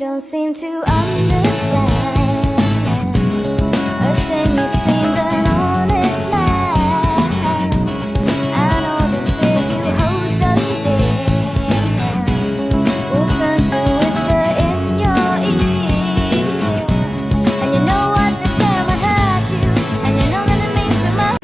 don't seem to understand. A shame you seemed an honest man. I know the fears you hold so dear will turn to whisper in your ear. And you know what they say will hurt you, and you know that it means so much.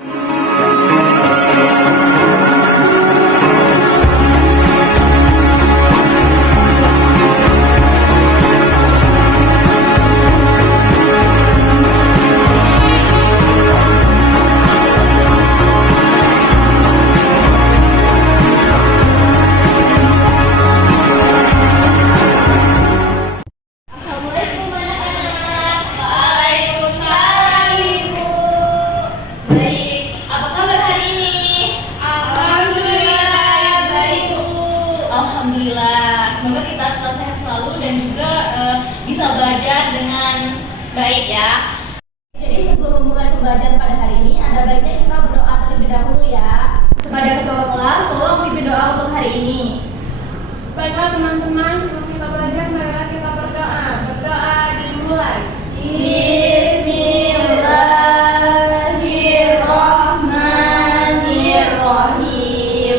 Assalamualaikum anak-anak. Waalaikumsalam Ibu. Baik, apa kabar hari ini? Alhamdulillah baik Bu. Alhamdulillah, semoga kita tetap sehat selalu dan juga bisa belajar dengan baik ya. Jadi sebelum memulai pembelajaran pada hari ini, ada baiknya kita berdoa terlebih dahulu ya. Kepada ketua kelas, tolong pimpin doa untuk hari ini. Baiklah teman-teman, sebelum kita belajar, marilah kita berdoa. Berdoa dimulai. Bismillahirrahmanirrahim.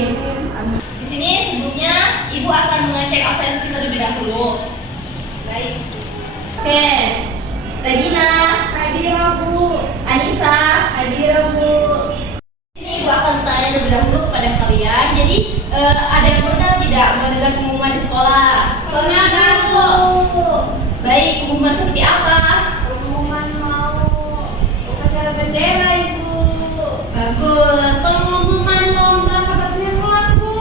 Amin. Di sini sebelumnya Ibu akan mengecek absensi terlebih dahulu. Baik. Oke. Regina, Hadirah Bu. Anissa, hadir Bu. Di sini Ibu akan bertanya terlebih dahulu kepada kalian. Jadi ada yang pernah tidak mendengar pengumuman di sekolah? Pernah, Bu. Baik, pengumuman seperti apa? Pengumuman mau upacara bendera Ibu. Bagus. Pengumuman lomba kebersihan kelas Bu.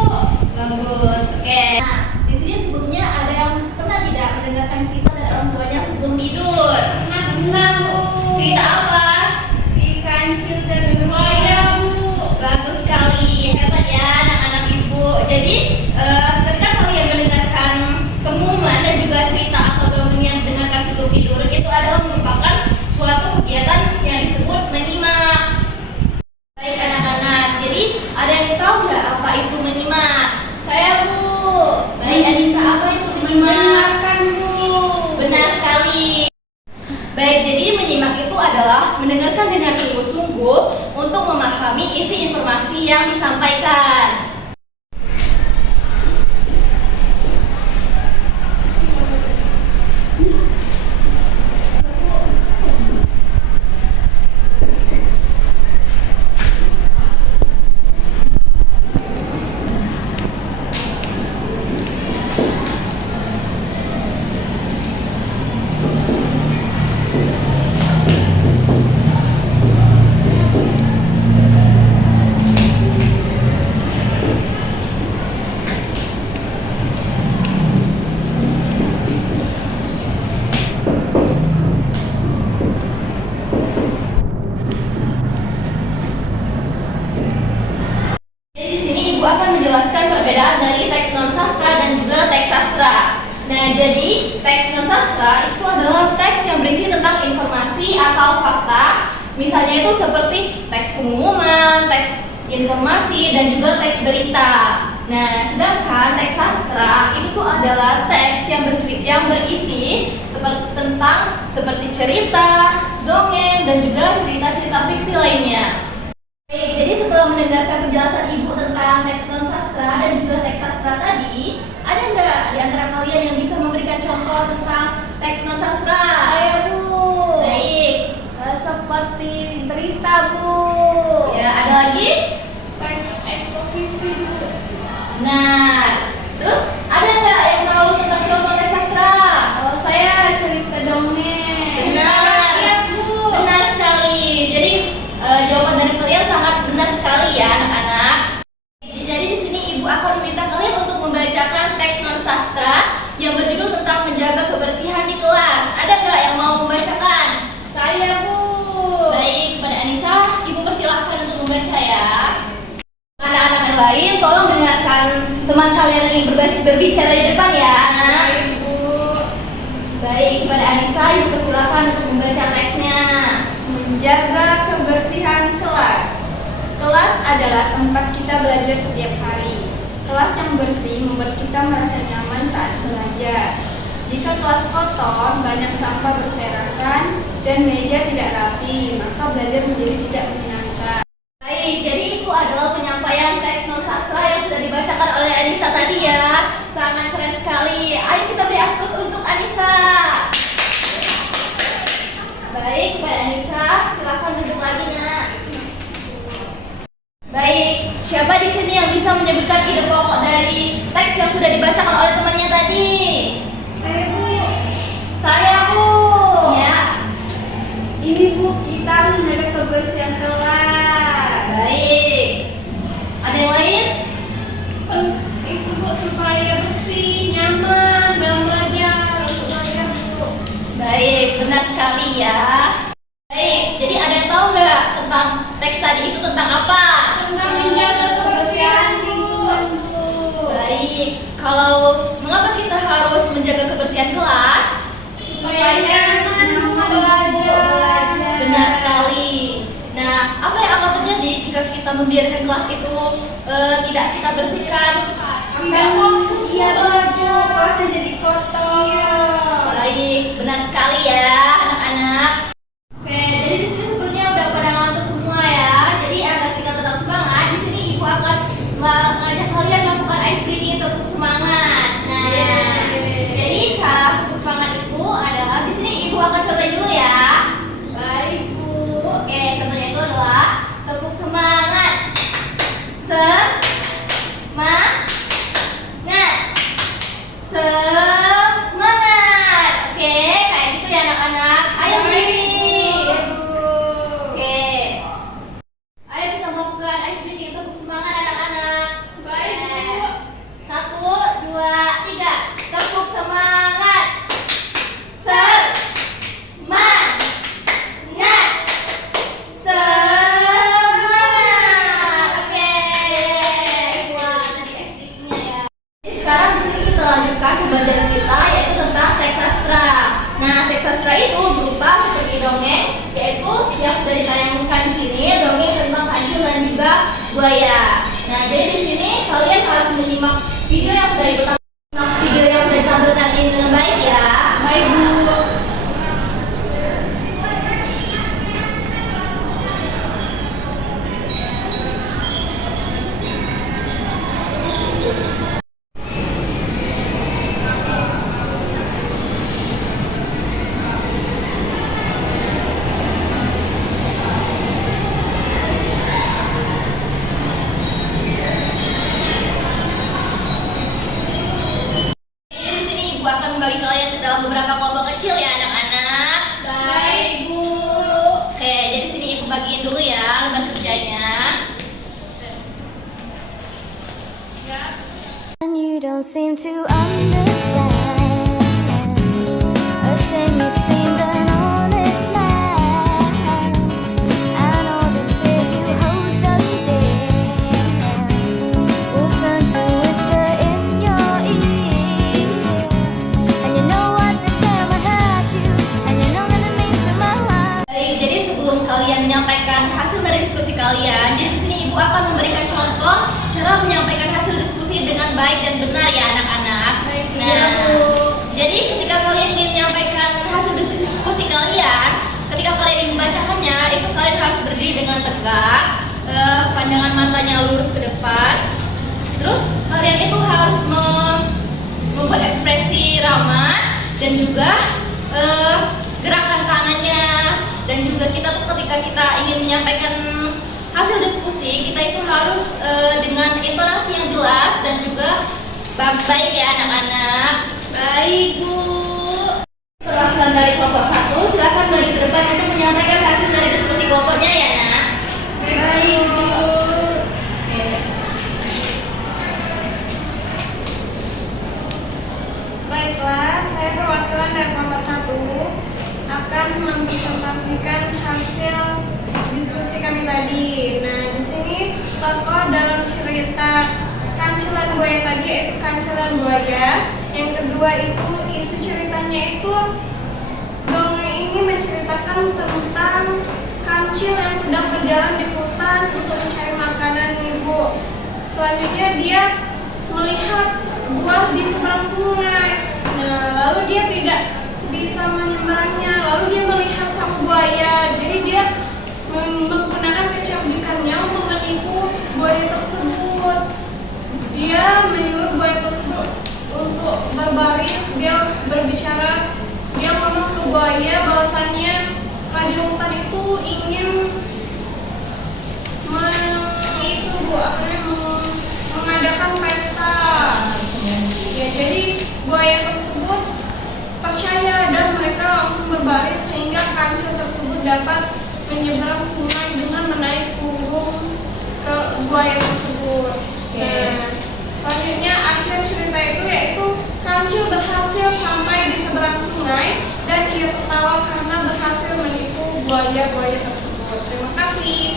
Bagus. Oke. Nah, di sini sebelumnya ada yang pernah tidak mendengarkan cerita dari orang tuanya sebelum tidur? Pernah Bu. Cerita apa? Si kancil dan buaya Bu. Bagus sekali. Hebat ya anak-anak Ibu. Jadi, ketika kalian mendengarkan pengumuman dan juga cerita atau dongeng yang didengarkan sebelum tidur, itu adalah merupakan suatu kegiatan yang disebut menyimak. Baik anak-anak, jadi ada yang tahu nggak apa itu menyimak? Saya Bu. Baik Anissa, apa itu menyimak? Mendengarkan Bu. Benar sekali. Baik, jadi menyimak itu adalah mendengarkan dengan sungguh-sungguh untuk memahami isi informasi yang disampaikan. Jadi di sini Ibu akan menjelaskan perbedaan dari teks non sastra dan juga teks sastra. Nah, jadi teks non sastra itu adalah teks yang berisi tentang informasi atau fakta. Misalnya itu seperti teks pengumuman, teks informasi, dan juga teks berita. Nah, sedangkan teks sastra itu tuh adalah teks yang berisi seperti cerita, dongeng, dan juga cerita-cerita fiksi lainnya. Baik, jadi setelah mendengarkan penjelasan Ibu tentang teks non sastra dan juga teks sastra tadi, ada nggak di antara kalian yang bisa memberikan contoh tentang teks non sastra? Saya Bu. Baik. Seperti berita Bu. Ya, ada lagi? Teks eksposisi Bu. Nah, terus ada nggak yang tahu tentang contoh teks sastra? Saya cerita dongeng. Benar. Ya Bu. Benar sekali. Jadi jawaban dari kalian sangat benar sekali ya anak-anak. Jadi di sini Ibu akan meminta kalian untuk membacakan teks non sastra yang berjudul tentang menjaga kebersihan di kelas. Ada nggak yang mau membacakan? Saya Bu. Baik, kepada Anissa, Ibu persilahkan untuk membaca ya. Anak-anak yang lain, tolong dengarkan teman kalian yang ingin berbicara di depan ya anak. Ibu. Baik, kepada Anissa, Ibu persilahkan untuk membaca teksnya. Menjaga kebersihan kelas. Kelas adalah tempat kita belajar setiap hari. Kelas yang bersih membuat kita merasa nyaman saat belajar. Jika kelas kotor, banyak sampah berserakan, dan meja tidak rapi, maka belajar menjadi tidak menyenangkan. Baik, jadi itu adalah penyampaian teks non sastra yang sudah dibacakan oleh Anissa tadi ya. Sangat keren sekali. Ayo kita beri aplaus untuk Anissa. Baik, kepada Anissa, silakan duduk lagi nak. Baik, siapa di sini yang bisa menyebutkan ide pokok dari teks yang sudah dibacakan oleh temannya tadi? Saya Bu, Saya Bu. Ya. ini Bu, kita menjaga kebersihan kelas. Baik. Ada yang lain? Itu Bu, supaya bersih, nyaman dalam belajar untuk belajar Bu. Baik, benar sekali ya. Baik, jadi ada yang tahu nggak tentang teks tadi itu tentang apa? Tentang menjaga kebersihan Bu. Baik, kalau mengapa kita harus menjaga kebersihan kelas? Supaya nyaman Bu belajar. Benar sekali. Nah, apa yang akan terjadi jika kita membiarkan kelas itu tidak kita bersihkan? Tidak fokus Iya Bu belajar. kelasnya jadi kotor. Baik, benar sekali ya anak-anak. Oke, jadi di sini sepertinya udah pada ngantuk semua ya. Jadi agar kita tetap semangat, di sini ibu akan mengajak kalian melakukan ice breathing tepuk semangat. Nah, jadi cara tepuk semangat itu adalah di sini ibu akan contohin dulu ya. Baik Bu. Oke, contohnya itu adalah tepuk semangat. Semangat. Semangat. Oke, kayak gitu ya anak-anak. Ayo berdiri. Oke. Ayo kita melakukan ice breathing tepuk semangat anak-anak. Baik, Oke. Bu. 1, 2, 3. Tepuk semangat. Semangat. Semangat. Oke. Wah, tadi ice breathingnya ya. Jadi sekarang di sini kita lanjutkan pembelajaran kita yaitu tentang teks sastra. Nah, teks sastra itu berupa seperti dongeng, yaitu yang sudah ditayangkan di sini, dongeng tentang Kancil dan juga buaya. Nah, jadi di sini kalian harus menyimak video yang sudah ditampilkan ini dengan baik ya. Baik Bu. Jadi di sini ibu akan membagi kalian ke dalam beberapa kelompok kecil ya anak-anak. Baik Bu. Oke, jadi di sini ibu bagiin dulu ya lembar kerjanya. And you don't seem to understand. A shame you seemed an honest man. And all the fears you hold so dear will turn to whisper in your ear. And you know what they say might hurt you, and you know that it means so much. Baik, jadi sebelum kalian menyampaikan hasil dari diskusi kalian, jadi di sini ibu akan memberikan contoh cara menyampaikan hasil diskusi dengan baik dan benar ya anak-anak. Baik, Nah, iya, Bu. jadi ketika kalian ingin menyampaikan hasil diskusi kalian, ketika kalian ingin membacakannya, itu kalian harus berdiri dengan tegak, pandangan matanya lurus ke depan. Terus kalian itu harus membuat ekspresi ramah dan juga gerakan tangannya. Dan juga kita tuh ketika kita ingin menyampaikan hasil diskusi, kita itu harus dengan intonasi yang jelas dan juga baik ya anak-anak. Baik Bu. Perwakilan dari kelompok 1, silakan maju ke depan untuk menyampaikan hasil dari diskusi kelompoknya ya nak. Baik Bu. Baiklah, saya perwakilan dari kelompok 1 akan mempresentasikan hasil diskusi kami tadi. Nah, di sini tokoh dalam cerita Kancilan Buaya tadi yaitu Kancilan Buaya. Yang kedua itu isi ceritanya itu dongeng ini menceritakan tentang kancil yang sedang berjalan di hutan untuk mencari makanan Selanjutnya dia melihat buah di seberang sungai. Nah, lalu dia tidak bisa menyeberangnya. Lalu dia melihat sang buaya. Jadi dia menggunakan kecerdikannya untuk menipu buaya tersebut. Dia menyuruh buaya tersebut untuk berbaris. Dia berbicara, dia ngomong ke buaya bahwasannya raja hutan itu ingin mengadakan pesta. Ya, jadi buaya tersebut percaya dan mereka langsung berbaris sehingga kancil tersebut dapat menyeberang sungai dengan menaik punggung ke buaya tersebut. Nah, selanjutnya akhir cerita itu yaitu kancil berhasil sampai di seberang sungai dan ia tertawa karena berhasil menipu buaya-buaya tersebut. Terima kasih.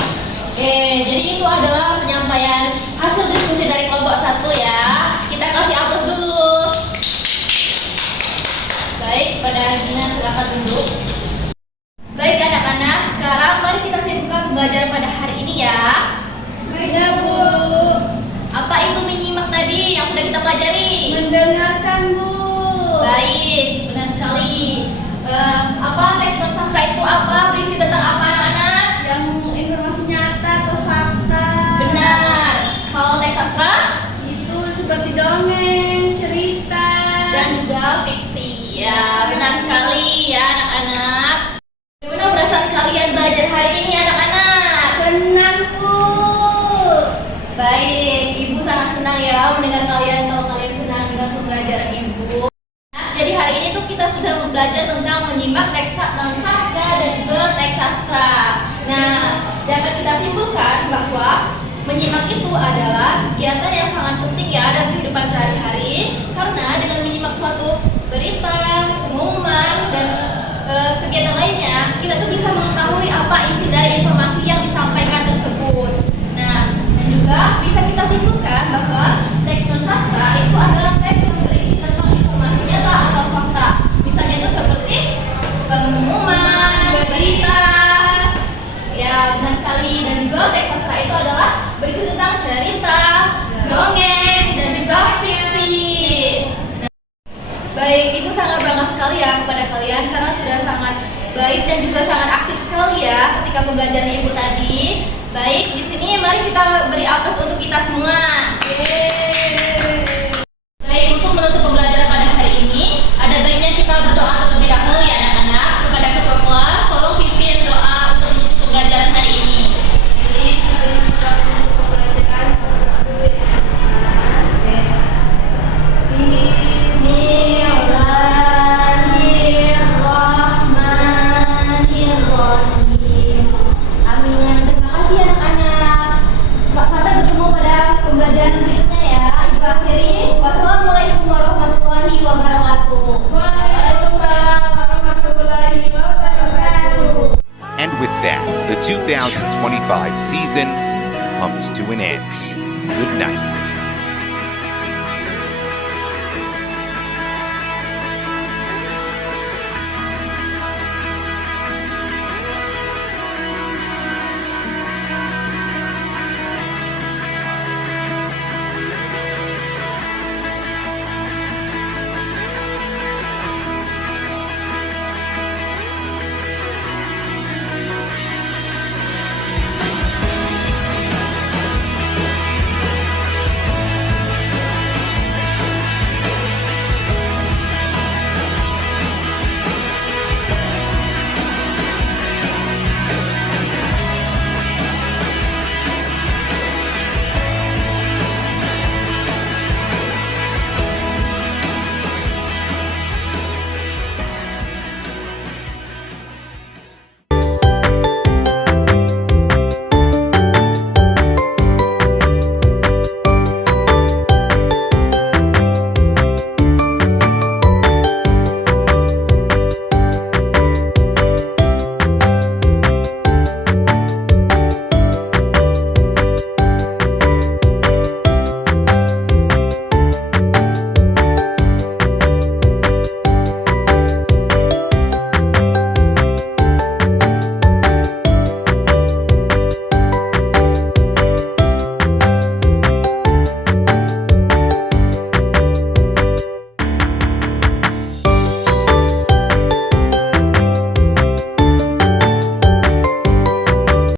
Oke, jadi itu adalah penyampaian hasil diskusi dari kelompok 1 ya. Kita kasih aplaus dulu. Baik, pada Gina silakan duduk. Baik anak-anak, sekarang mari kita sibukkan pembelajaran pada hari ini ya. Iya, Bu. Apa itu menyimak tadi yang sudah kita pelajari? Mendengarkan, Bu. Baik, benar sekali. Apa teks non sastra itu apa? Berisi tentang apa anak-anak? Yang informasi nyata atau fakta. Benar. Kalau teks sastra Itu seperti dongeng, cerita. dan juga fiksi. Ya, benar sekali ya anak-anak. Bagaimana perasaan kalian belajar hari ini anak-anak? Senang, Bu. Baik, Ibu sangat senang ya mendengar kalian kalau kalian senang dengan pembelajaran Ibu. Nah, jadi hari ini tuh kita sudah belajar tentang menyimak teks non sastra dan juga teks sastra. Nah, dapat kita simpulkan bahwa menyimak itu adalah kegiatan yang sangat penting ya dalam kehidupan sehari-hari, karena dengan menyimak suatu berita, pengumuman, dan kegiatan lainnya, kita tuh bisa mengetahui apa isi dari informasi yang disampaikan tersebut. Nah, dan juga bisa kita simpulkan bahwa teks non sastra itu adalah teks yang berisi tentang informasi nyata atau fakta. Misalnya itu seperti pengumuman, berita. Ya, benar sekali. Dan juga teks sastra itu adalah berisi tentang cerita, dongeng, dan juga fiksi. Baik, Ibu sangat bangga sekali ya kepada kalian karena sudah sangat baik dan juga sangat aktif sekali ya ketika pembelajaran Ibu tadi. Baik, di sini mari kita beri aplaus untuk kita semua. Baik, untuk menutup pembelajaran pada hari ini, ada baiknya kita berdoa terlebih dahulu ya anak-anak. Kepada ketua kelas, tolong pimpin doa untuk menutup pembelajaran hari ini. Bismillahirrahmanirrahim. Amin. Terima kasih anak-anak. Sampai bertemu pada pembelajaran berikutnya ya. Ibu akhiri. Wassalamualaikum warahmatullahi wabarakatuh. Waalaikumsalam warahmatullahi wabarakatuh. And with that, the 2025 season comes to an end. Good night.